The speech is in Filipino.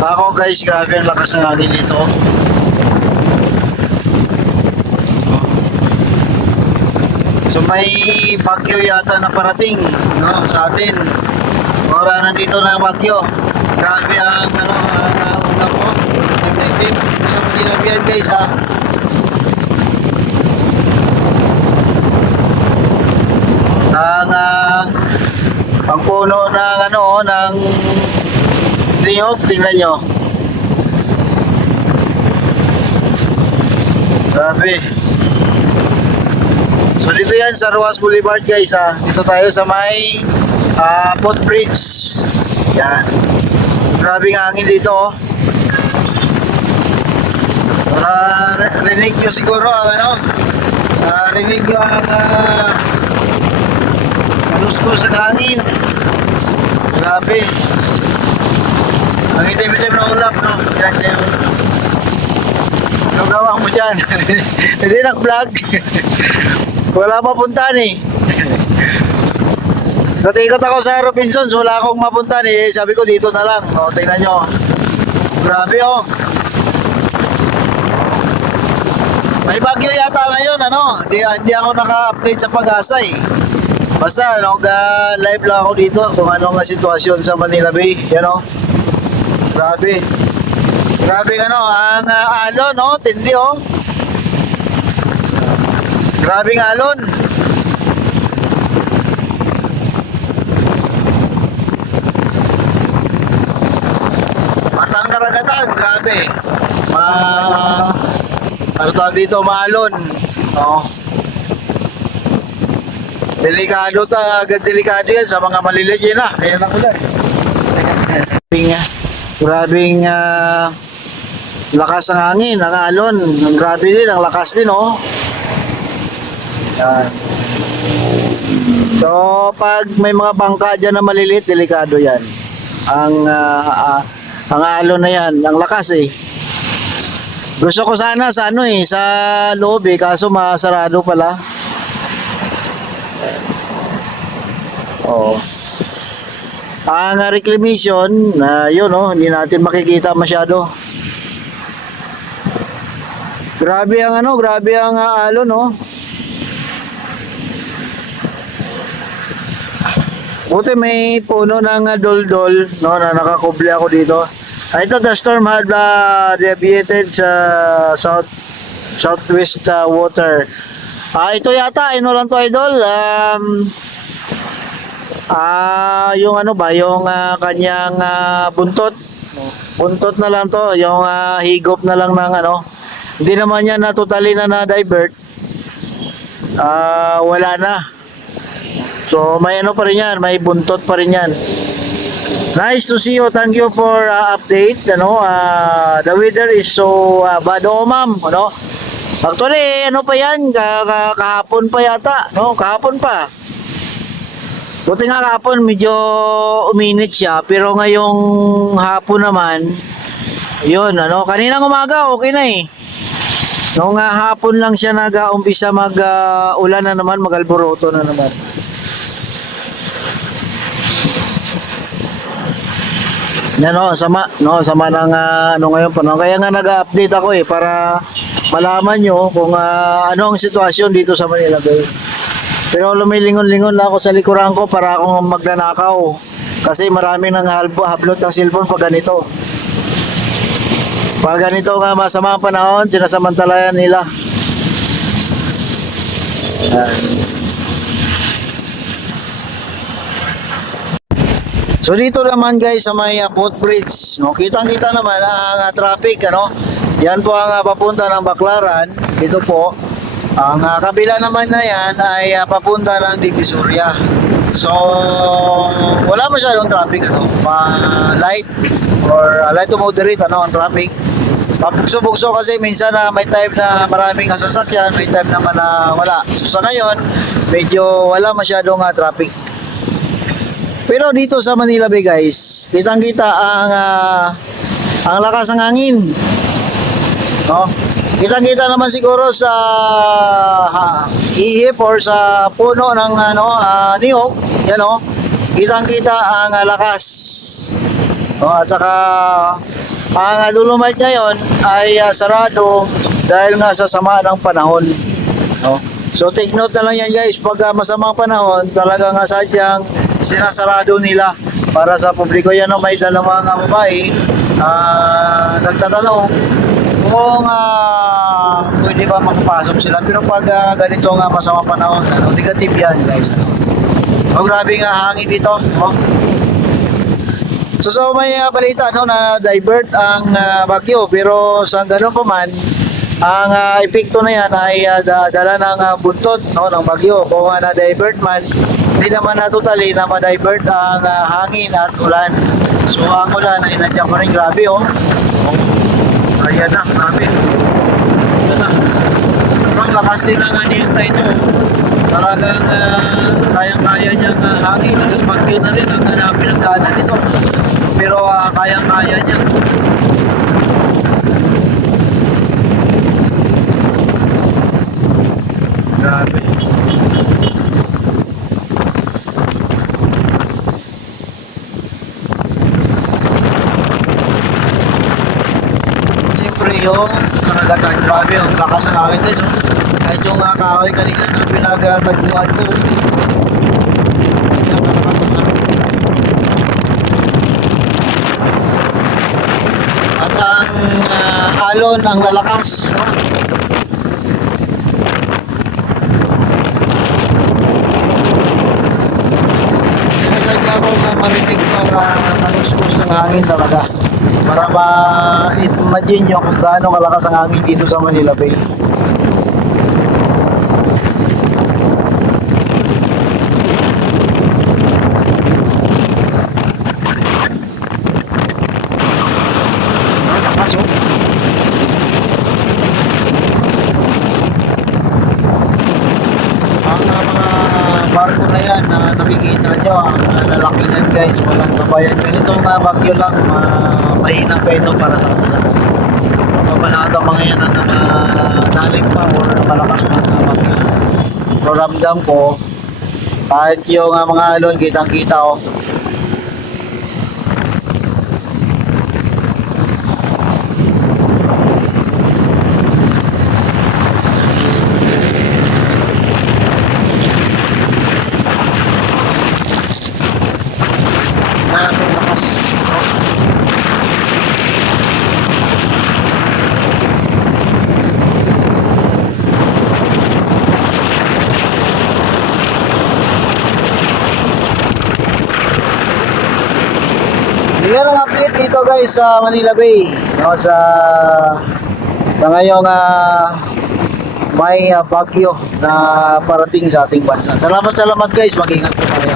Ako guys, grabe ang lakas ng hangin dito. So may bagyo yata na parating, no, sa atin. Ora nandito na ang bagyo. Grabe ang ulan po. Nag-native dito sa Manila yan guys ha. Ang puno ng ng niyog, tingnan nyo. Grabe. So dito yan sa Ruas Boulevard guys ha. Dito tayo sa may footbridge. Yan. Grabing hangin dito oh. Rinig nyo siguro ang rinig nyo ang kaluskos ng hangin. Grabe. Ang itim-itim na ulap, no? Yan, yan. Anong gawa mo dyan? Hindi nag-vlog. Wala mapuntahan eh. Natikot ako sa Robinsons, wala akong mapuntahan eh. Sabi ko dito na lang. O, tingnan nyo. Grabe oh. May bagyo yata ngayon, ano? Hindi ako naka-update sa Pag-asa eh. Basta, live lang ako dito kung ano ang sitwasyon sa Manila Bay. Yan o. Grabe. Grabe ang alon, no? Tindi, oh. Grabing alon. Matang karagatan, grabe. Ano tawag dito, maalon. No? Delikado yan sa mga maliligi na. Ayan ako lang. Grabing lakas ng hangin, ang alon. Grabe din, ang lakas din oh. Yan. So pag may mga bangka dyan na maliliit, delikado yan. Ang alon na yan, ang lakas eh. Gusto ko sana sa sa loob eh, kaso masarado pala. Oh. Ang reclamation yun hindi natin makikita masyado. Grabe ang grabe ang alon no. Buti may puno ng doldol no na nakakubli ako dito. Ito the storm had deviated sa southwest water. Ito yata lang to idol. Yung yung kanyang buntot na lang to, yung higop na lang ng hindi naman yan na totally na divert. Wala na, so may pa rin yan, may buntot pa rin yan. Nice to see you, thank you for update. The weather is so bad ma'am, actually pa yan, kahapon pa yata, kahapon pa. Buti nga kahapon medyo uminit siya, pero ngayong hapon naman yun kaninang umaga okay na eh. Noong hapon lang siya nag-umpisa ulan na naman, mag-alboroto na naman. Yan sama ng ngayon pa kaya nga nag-update ako eh para malaman nyo kung ano ang sitwasyon dito sa Manila Bay. Pero lumilingon-lingon lang ako sa likuran ko para akong magnanakaw. Kasi maraming nang hablot ng cellphone pag ganito. Pag ganito nga masama ang panahon, sinasamantalayan nila. So dito naman guys sa may footbridge, kitang-kita naman ang traffic Yan po ang papunta ng Baclaran. Dito po. Ang kabila naman na yan ay papunta ng Divisoria. So wala masyadong traffic light or light to moderate ang traffic. Pabugso-bugso kasi minsan may time na maraming sasakyan, may time naman na wala. So sa ngayon medyo wala masyadong traffic. Pero dito sa Manila Bay guys, kitang-kita ang lakas ng hangin. Kitang-kita naman siguro sa ihip or sa puno ng niyog, yan kitang-kita ang lakas. At saka ang Dolomite ngayon ay sarado dahil nga sa sama ng panahon. No? So take note na lang yan guys, pag masamang panahon, talagang sadyang sinasarado nila para sa publiko. Yan may dalawang babae nagtatanong kung pwede ba makapasok sila. Pero pag ganito nga masamang panahon, negative yan guys. Grabe nga hangin dito. So may balita na divert ang bagyo, pero sa ganun pa man, ang epekto na yan ay dala ng buntot ng bagyo. Kung na-divert man, hindi naman totally na ma-divert ang hangin at ulan. So ang ulan ay nandiyan pa rin, grabe ayan na, grabe. Ayan na. Ang lakas din ng aniyang na ito. Talagang kayang-kaya niyang hangin. Ang bagyo na rin ang hanapin ng daanan nito. Pero kayang-kaya niya. Grabe. Siyempre yung karagatan, grabe yung lakas ng hangin guys. Kahit yung kahoy kanina na pinagtagpuan ko, hindi ako lakas ng hangin. At ang alon ang lalakas. Sinasadya ko na marinig ko ang taluskus ng hangin talaga. Para ma-imagine nyo kung gaano kalakas ang hangin dito sa Manila Bay. Ang mga barko na yan na nakikita nyo, ang lalaki yan guys, walang kabayan. Ganitong bagyo lang, mahina pa ito para sa kanila. Papanata mga yan ang nalim pa or malakas mga bagyo. Pero ramdam ko, kahit yung mga alon, kitang-kita lakas. Yan ang update dito guys sa Manila Bay. Sa ngayong may bagyo na parating sa ating bansa. Salamat guys, mag-ingat po kayo.